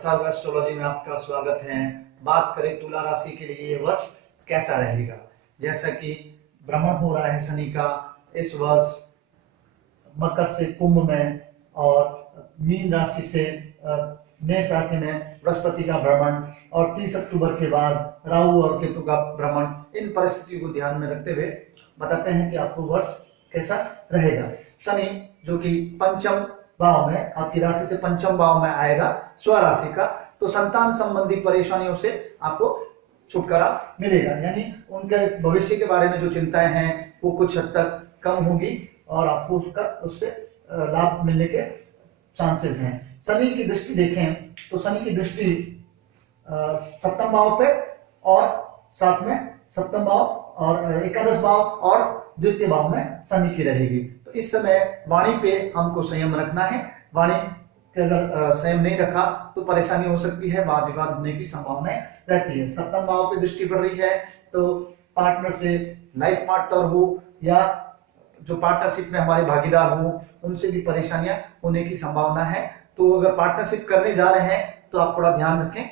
तथ्याग astrology में आपका स्वागत है। बात करें तुला राशि के लिए ये वर्ष कैसा रहेगा। जैसा कि भ्रमण हो रहा है शनि का इस वर्ष मकर से कुंभ में और मीन राशि से मेष राशि में बृहस्पति का भ्रमण और 30 अक्टूबर के बाद राहु और केतु का भ्रमण, इन परिस्थितियों को ध्यान में रखते हुए बताते हैं कि आपको वर्ष कैसा रहेगा। शनि जो कि पंचम भाव में, आपकी राशि से पंचम भाव में आएगा स्व राशि का, तो संतान संबंधी परेशानियों से आपको छुटकारा मिलेगा। यानी उनके भविष्य के बारे में जो चिंताएं हैं वो कुछ हद तक कम होगी और आपको उससे लाभ मिलने के चांसेस हैं। शनि की दृष्टि देखें तो शनि की दृष्टि सप्तम भाव पे और साथ में सप्तम भाव और एकादश भाव और द्वितीय भाव में शनि की रहेगी। तो इस समय वाणी पे हमको संयम रखना है। वाणी के अगर संयम नहीं रखा तो परेशानी हो सकती है, वाद विवाद होने की संभावना रहती है। सप्तम भाव पे दृष्टि पड़ रही है तो पार्टनर से, लाइफ पार्टनर हो या जो पार्टनरशिप में हमारे भागीदार हो, उनसे भी परेशानियां होने की संभावना है। तो अगर पार्टनरशिप करने जा रहे हैं तो आप थोड़ा ध्यान रखें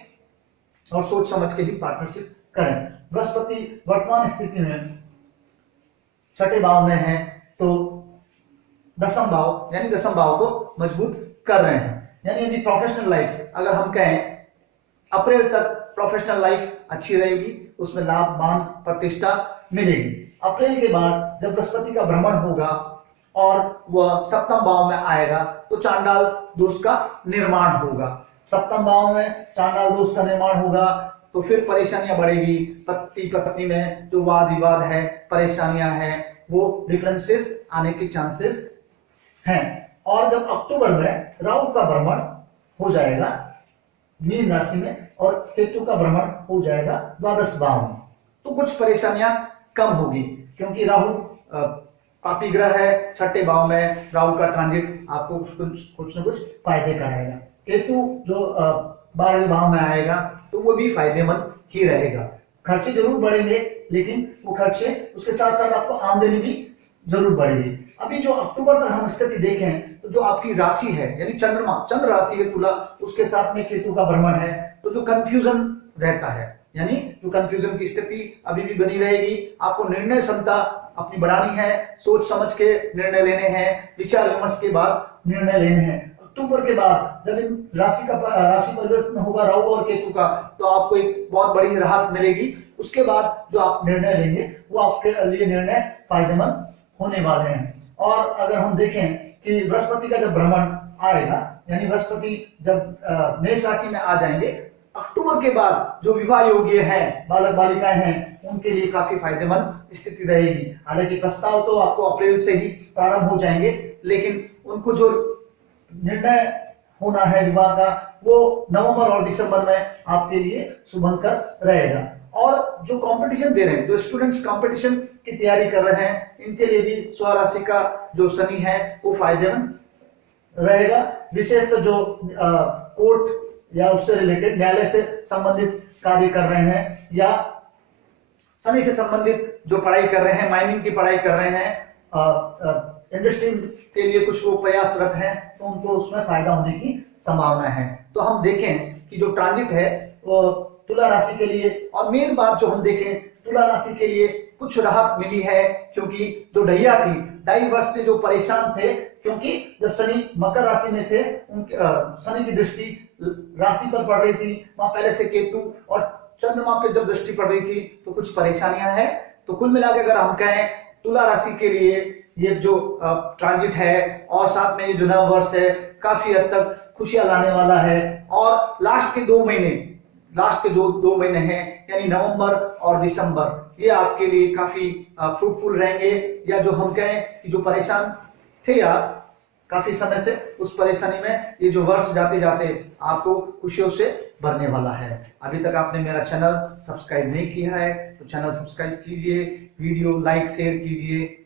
और सोच समझ के ही पार्टनरशिप करें। बृहस्पति वर्तमान स्थिति में छठे भाव में है तो दसम भाव यानी दसम भाव को मजबूत कर रहे हैं। यानी अभी प्रोफेशनल लाइफ अगर हम कहें अप्रैल तक प्रोफेशनल लाइफ अच्छी रहेगी, उसमें लाभ मान प्रतिष्ठा मिलेगी। अप्रैल के बाद जब बृहस्पति का भ्रमण होगा और वह सप्तम भाव में आएगा तो चांडाल दोष का निर्माण होगा। सप्तम भाव में चांडाल दोष का निर्माण होगा तो फिर परेशानियां बढ़ेगी। पति पत्नी में जो वाद विवाद है, परेशानियां हैं, वो डिफरेंसेस आने के चांसेस हैं। और जब अक्टूबर में राहु का भ्रमण हो जाएगा मीन राशि में और केतु का भ्रमण हो जाएगा द्वादश भाव में, तो कुछ परेशानियां कम होगी, क्योंकि राहु पापी ग्रह है। छठे भाव में राहु का ट्रांजिट आपको कुछ न कुछ फायदे कराएगा। केतु जो 12वें भाव में आएगा तो वो भी फायदेमंद ही रहेगा। खर्चे जरूर बढ़ेंगे लेकिन वो खर्चे उसके साथ साथ आपको आमदनी भी जरूर बढ़ेगी। अभी जो अक्टूबर तक हम स्थिति देखें तो जो आपकी राशि है यानी चंद्र राशि है तुला, उसके साथ में केतु का भ्रमण है, तो जो कंफ्यूजन रहता है यानी जो कंफ्यूजन की स्थिति अभी भी बनी रहेगी। आपको निर्णय क्षमता अपनी बढ़ानी है, सोच समझ के निर्णय लेने हैं, विचार विमर्श के बाद निर्णय लेने हैं। अक्टूबर के बाद जब इन राशि परिवर्तन होगा राहु और केतु का, तो आपको एक बहुत बड़ी राहत मिलेगी। उसके बाद जो आप निर्णय लेंगे वो आपके लिए निर्णय फायदेमंद होने वाले हैं। और अगर हम देखें कि बृहस्पति का जब भ्रमण आएगा यानी बृहस्पति जब मेष राशि में आ जाएंगे, अक्टूबर के बाद जो विवाह योग्य हैं, बालक बालिकाएं हैं, उनके लिए काफी फायदेमंद स्थिति रहेगी। हालांकि प्रस्ताव तो आपको अप्रैल से ही प्रारंभ हो जाएंगे, लेकिन उनको जो निर्णय होना है विवाह का वो नवंबर और दिसंबर में आपके लिए शुभंकर रहेगा। और जो कंपटीशन दे रहे हैं, जो स्टूडेंट्स कंपटीशन की तैयारी कर रहे हैं, इनके लिए भी स्वराशि का जो शनि है वो फायदेमंद रहेगा। विशेषतः जो कोर्ट या उससे रिलेटेड न्यायालय से संबंधित कार्य कर रहे हैं या शनि से संबंधित जो पढ़ाई कर रहे हैं, माइनिंग की पढ़ाई कर रहे हैं, इंडस्ट्री के लिए कुछ वो प्रयासरत हैं, तो उनको उसमें फायदा होने की संभावना है। तो हम देखें कि जो ट्रांजिट है वो तुला राशि के लिए, और मेन बात जो हम देखें तुला राशि के लिए कुछ राहत मिली है, क्योंकि जो ढैया थी 2.5 वर्ष से जो परेशान थे, क्योंकि जब शनि मकर राशि में थे उनके शनि की दृष्टि राशि पर पड़ रही थी, वहां पहले से केतु और चंद्रमा पे जब दृष्टि पड़ रही थी तो कुछ परेशानियां हैं। तो कुल मिलाकर अगर हम कहें तुला राशि के लिए ये जो ट्रांजिट है और साथ में ये जो नव वर्ष है काफी हद तक खुशियां लाने वाला है। और लास्ट के जो 2 महीने हैं यानी नवंबर और दिसंबर, ये आपके लिए काफी फ्रूटफुल रहेंगे। या जो हम कहें कि जो परेशान थे आप काफी समय से, उस परेशानी में ये जो वर्ष जाते जाते आपको खुशियों से भरने वाला है। अभी तक आपने मेरा चैनल सब्सक्राइब नहीं किया है तो चैनल सब्सक्राइब कीजिए, वीडियो लाइक शेयर कीजिए।